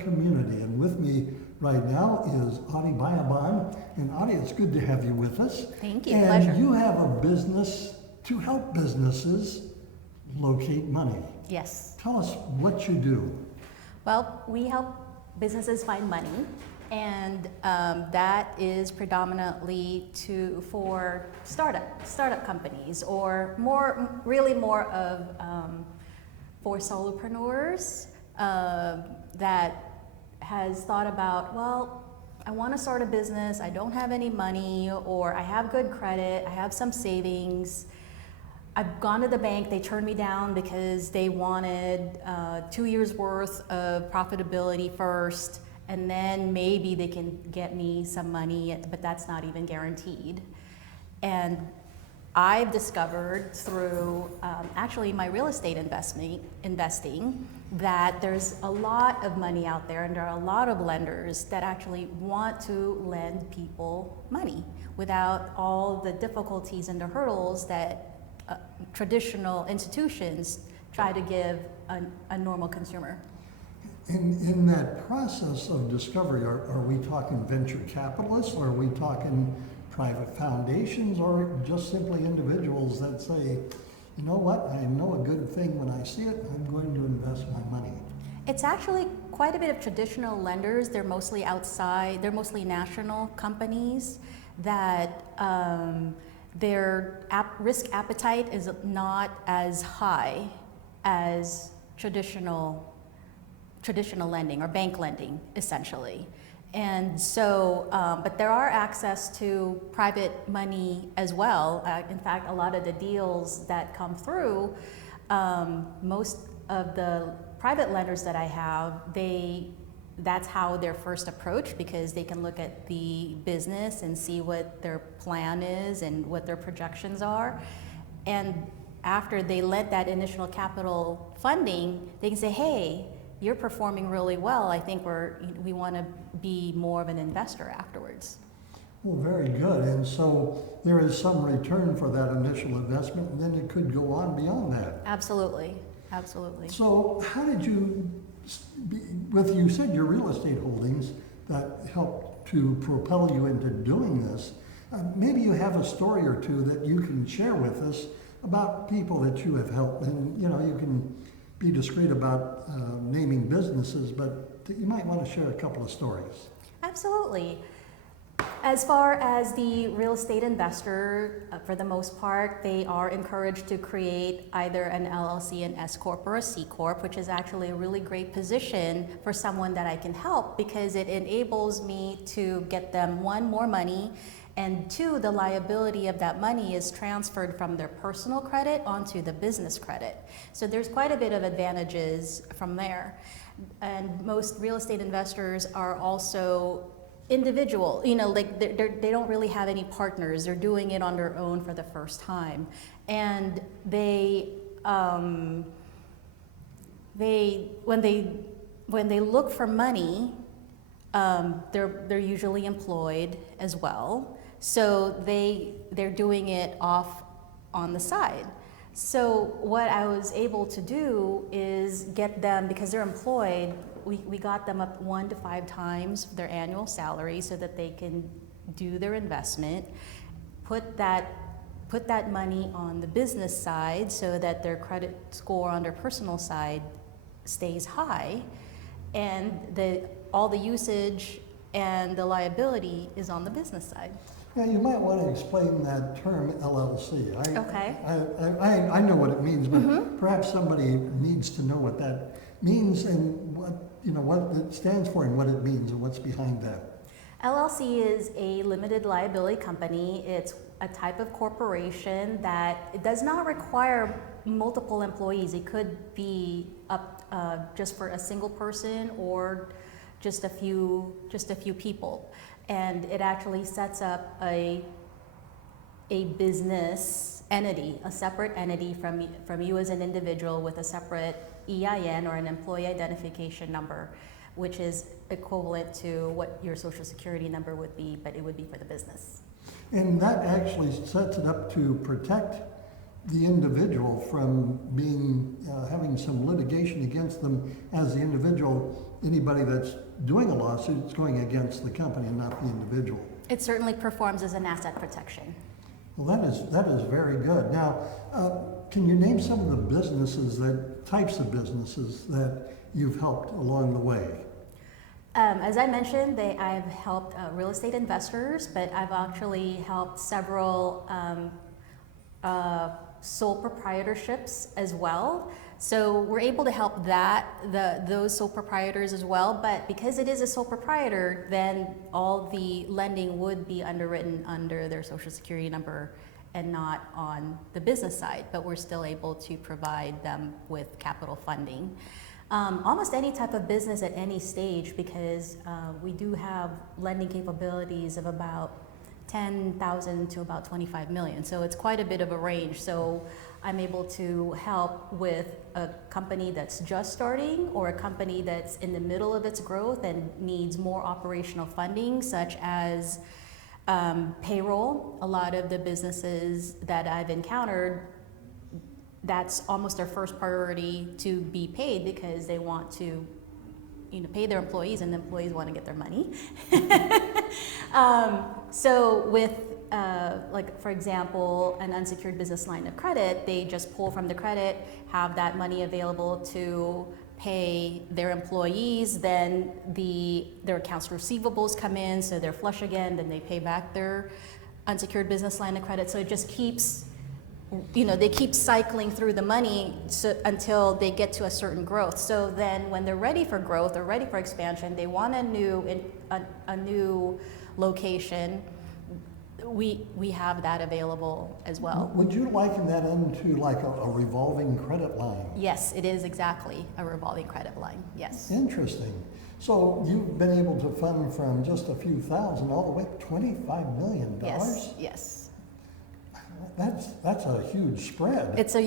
community. And with me right now is Autie Bayaban. And Autie, it's good to have you with us. Thank you, and pleasure. You have a business to help businesses locate money. Yes. Tell us what you do. Well, we help businesses find money, and that is predominantly for startup companies, or really more of for solopreneurs that has thought about, well, I want to start a business, I don't have any money, or I have good credit, I have some savings. I've gone to the bank, they turned me down because they wanted 2 years worth of profitability first, and then maybe they can get me some money, but that's not even guaranteed. And I've discovered through actually my real estate investing that there's a lot of money out there, and there are a lot of lenders that actually want to lend people money without all the difficulties and the hurdles that traditional institutions try to give a normal consumer. In that process of discovery, are we talking venture capitalists, or are we talking private foundations, or just simply individuals that say, you know what, I know a good thing when I see it, I'm going to invest my money? It's actually quite a bit of traditional lenders. They're mostly outside, they're mostly national companies that their risk appetite is not as high as traditional lending or bank lending, essentially. And so, but there are access to private money as well. In fact, a lot of the deals that come through, most of the private lenders that I have, that's how they're first approached, because they can look at the business and see what their plan is and what their projections are. And after they let that initial capital funding, they can say, hey, you're performing really well. I think we want to be more of an investor afterwards. Well, very good. And so there is some return for that initial investment, and then it could go on beyond that. Absolutely, absolutely. So how did you, you said your real estate holdings that helped to propel you into doing this, maybe you have a story or two that you can share with us about people that you have helped. And you can be discreet about naming businesses, but you might want to share a couple of stories. Absolutely. As far as the real estate investor, for the most part, they are encouraged to create either an LLC, an S Corp, or a C Corp, which is actually a really great position for someone that I can help, because it enables me to get them, one, more money, and two, the liability of that money is transferred from their personal credit onto the business credit. So there's quite a bit of advantages from there. And most real estate investors are also individual, like they don't really have any partners. They're doing it on their own for the first time. And when they look for money, they're usually employed as well. So they're doing it off on the side. So what I was able to do is get them, because they're employed, we got them up 1 to 5 times their annual salary so that they can do their investment, put that money on the business side so that their credit score on their personal side stays high, and all the usage and the liability is on the business side. Yeah, you might want to explain that term LLC. Okay. I know what it means, but perhaps somebody needs to know what that means and what it stands for and what it means and what's behind that. LLC is a limited liability company. It's a type of corporation that it does not require multiple employees. It could be up just for a single person or just a few people. And it actually sets up a business entity, a separate entity from you as an individual, with a separate EIN, or an employee identification number, which is equivalent to what your social security number would be, but it would be for the business. And that actually sets it up to protect the individual from having some litigation against them as the individual anybody that's doing a lawsuit is going against the company and not the individual. It certainly performs as an asset protection. Well, that is very good. Now, can you name some of the businesses, types of businesses that you've helped along the way? As I mentioned, I've helped real estate investors, but I've actually helped several sole proprietorships as well. So we're able to help those sole proprietors as well, but because it is a sole proprietor, then all the lending would be underwritten under their social security number and not on the business side, but we're still able to provide them with capital funding. Almost any type of business at any stage, because we do have lending capabilities of about 10,000 to about 25 million. So it's quite a bit of a range. So I'm able to help with a company that's just starting or a company that's in the middle of its growth and needs more operational funding, such as payroll. A lot of the businesses that I've encountered, that's almost their first priority to be paid because they want to pay their employees, and the employees want to get their money. So with, like for example, an unsecured business line of credit, they just pull from the credit, have that money available to pay their employees, then their accounts receivables come in, so they're flush again, then they pay back their unsecured business line of credit. So it just keeps, they keep cycling through the money until they get to a certain growth. So then when they're ready for growth or ready for expansion, they want a new location, we have that available as well. Would you liken that into like a revolving credit line? Yes, it is exactly a revolving credit line, yes. Interesting. So you've been able to fund from just a few thousand all the way to $25 million? Yes, yes. That's a huge spread. It's a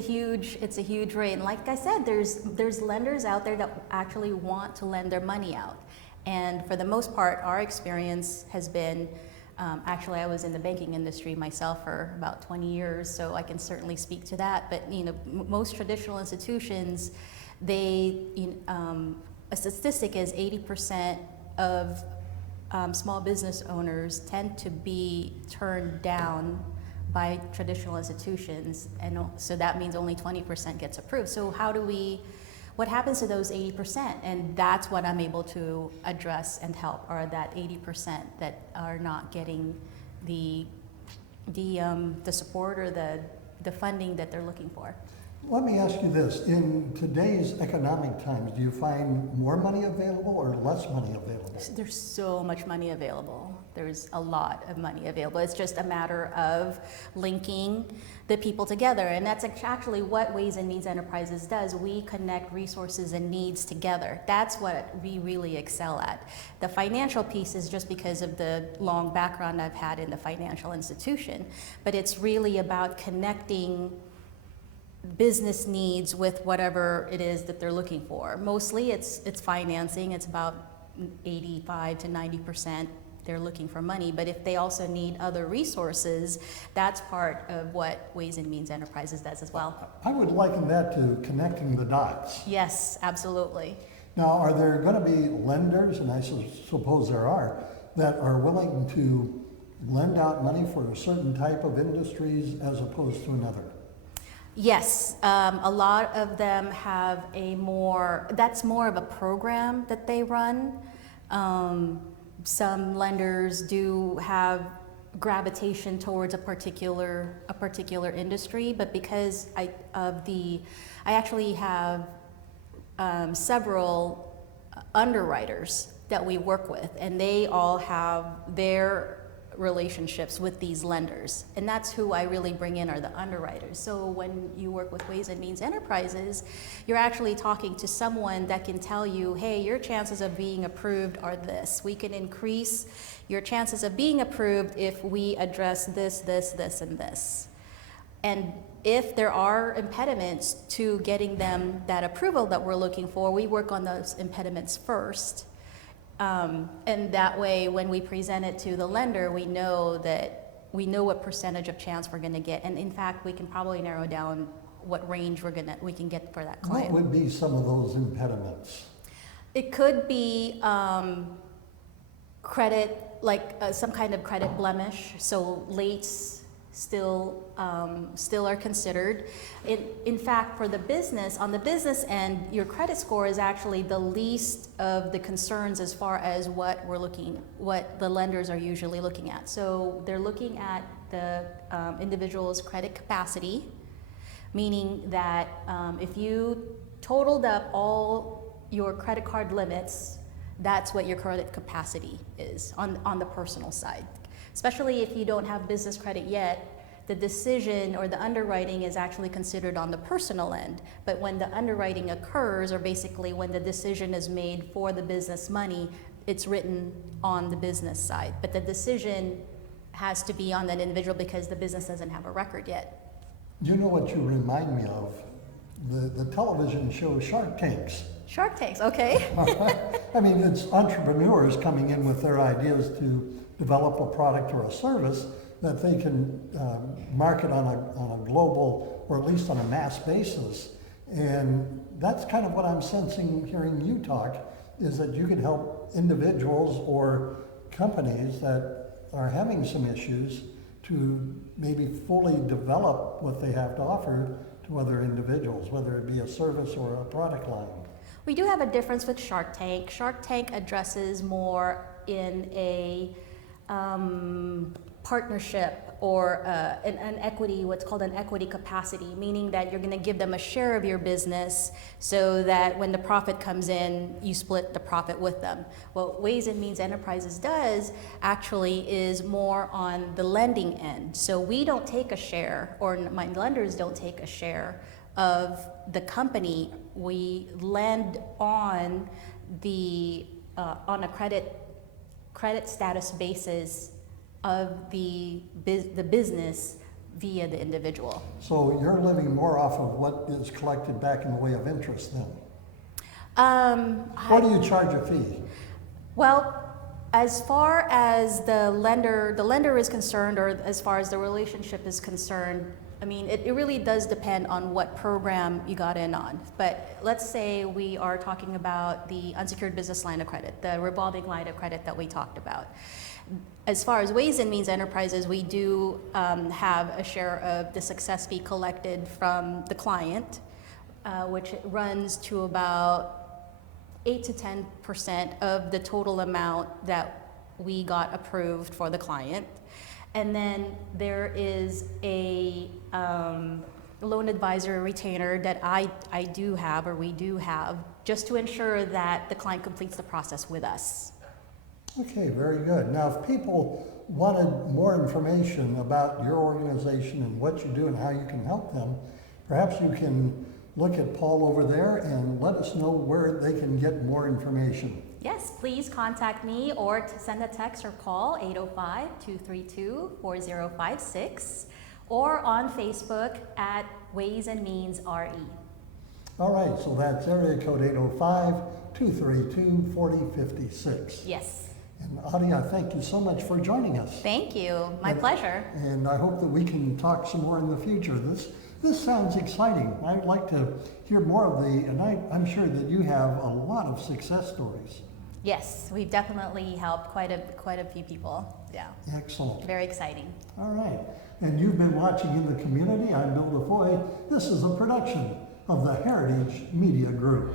huge rate. And like I said, there's lenders out there that actually want to lend their money out. And for the most part, our experience has been, actually I was in the banking industry myself for about 20 years, so I can certainly speak to that. But most traditional institutions, a statistic is 80% of small business owners tend to be turned down by traditional institutions, and so that means only 20% gets approved. So what happens to those 80%? And that's what I'm able to address and help, are that 80% that are not getting the support or the funding that they're looking for. Let me ask you this. In today's economic times, do you find more money available or less money available? There's so much money available. There's a lot of money available. It's just a matter of linking the people together. And that's actually what Ways and Means Enterprises does. We connect resources and needs together. That's what we really excel at. The financial piece is just because of the long background I've had in the financial institution. But it's really about connecting business needs with whatever it is that they're looking for. Mostly it's financing. It's about 85 to 90% they're looking for money, but if they also need other resources, that's part of what Ways and Means Enterprises does as well. I would liken that to connecting the dots. Yes, absolutely. Now, are there going to be lenders, and I suppose there are, that are willing to lend out money for a certain type of industries as opposed to another? Yes, a lot of them have that's more of a program that they run. Some lenders do have gravitation towards a particular industry, but because I actually have several underwriters that we work with, and they all have their relationships with these lenders, and that's who I really bring in, are the underwriters. So when you work with Ways and Means Enterprises, you're actually talking to someone that can tell you, hey, your chances of being approved are this. We can increase your chances of being approved if we address this, this, this, and this. And if there are impediments to getting them that approval that we're looking for, we work on those impediments first. And that way, when we present it to the lender, we know what percentage of chance we're going to get. And in fact, we can probably narrow down what range we can get for that client. What would be some of those impediments? It could be credit, like some kind of credit blemish, so lates still are considered. In fact, for the business, on the business end, your credit score is actually the least of the concerns as far as what the lenders are usually looking at. So they're looking at the individual's credit capacity, meaning that if you totaled up all your credit card limits, that's what your credit capacity is on the personal side. Especially if you don't have business credit yet, the decision or the underwriting is actually considered on the personal end. But when the underwriting occurs, or basically when the decision is made for the business money, it's written on the business side. But the decision has to be on that individual because the business doesn't have a record yet. You know what you remind me of? The television show Shark Tanks. Shark Tanks, okay. I mean, it's entrepreneurs coming in with their ideas to develop a product or a service that they can market on a global or at least on a mass basis. And that's kind of what I'm sensing hearing you talk, is that you can help individuals or companies that are having some issues to maybe fully develop what they have to offer to other individuals, whether it be a service or a product line. We do have a difference with Shark Tank. Shark Tank addresses more in a partnership or an equity, what's called an equity capacity, meaning that you're going to give them a share of your business so that when the profit comes in, you split the profit with them. What Ways and Means Enterprises does actually is more on the lending end. So we don't take a share, or my lenders don't take a share of the company. We lend on on a credit status basis of the business via the individual. So you're living more off of what is collected back in the way of interest then? Or do you charge a fee? Well, as far as the lender is concerned, or as far as the relationship is concerned, I mean, it really does depend on what program you got in on. But let's say we are talking about the unsecured business line of credit, the revolving line of credit that we talked about. As far as Ways and Means Enterprises, we do have a share of the success fee collected from the client, which runs to about 8 to 10% of the total amount that we got approved for the client. And then there is a loan advisor retainer that I do have, or we do have, just to ensure that the client completes the process with us. Okay, very good. Now, if people wanted more information about your organization and what you do and how you can help them, perhaps you can look at Paul over there and let us know where they can get more information. Yes, please contact me or send a text or call 805-232-4056 or on Facebook at Ways and Means RE. All right, so that's area code 805-232-4056. Yes. And Autie, I thank you so much for joining us. Thank you. My pleasure. And I hope that we can talk some more in the future. This sounds exciting. I'd like to hear more of and I'm sure that you have a lot of success stories. Yes, we've definitely helped quite a few people. Yeah. Excellent. Very exciting. All right. And you've been watching In the Community. I'm Bill DeFoi. This is a production of the Heritage Media Group.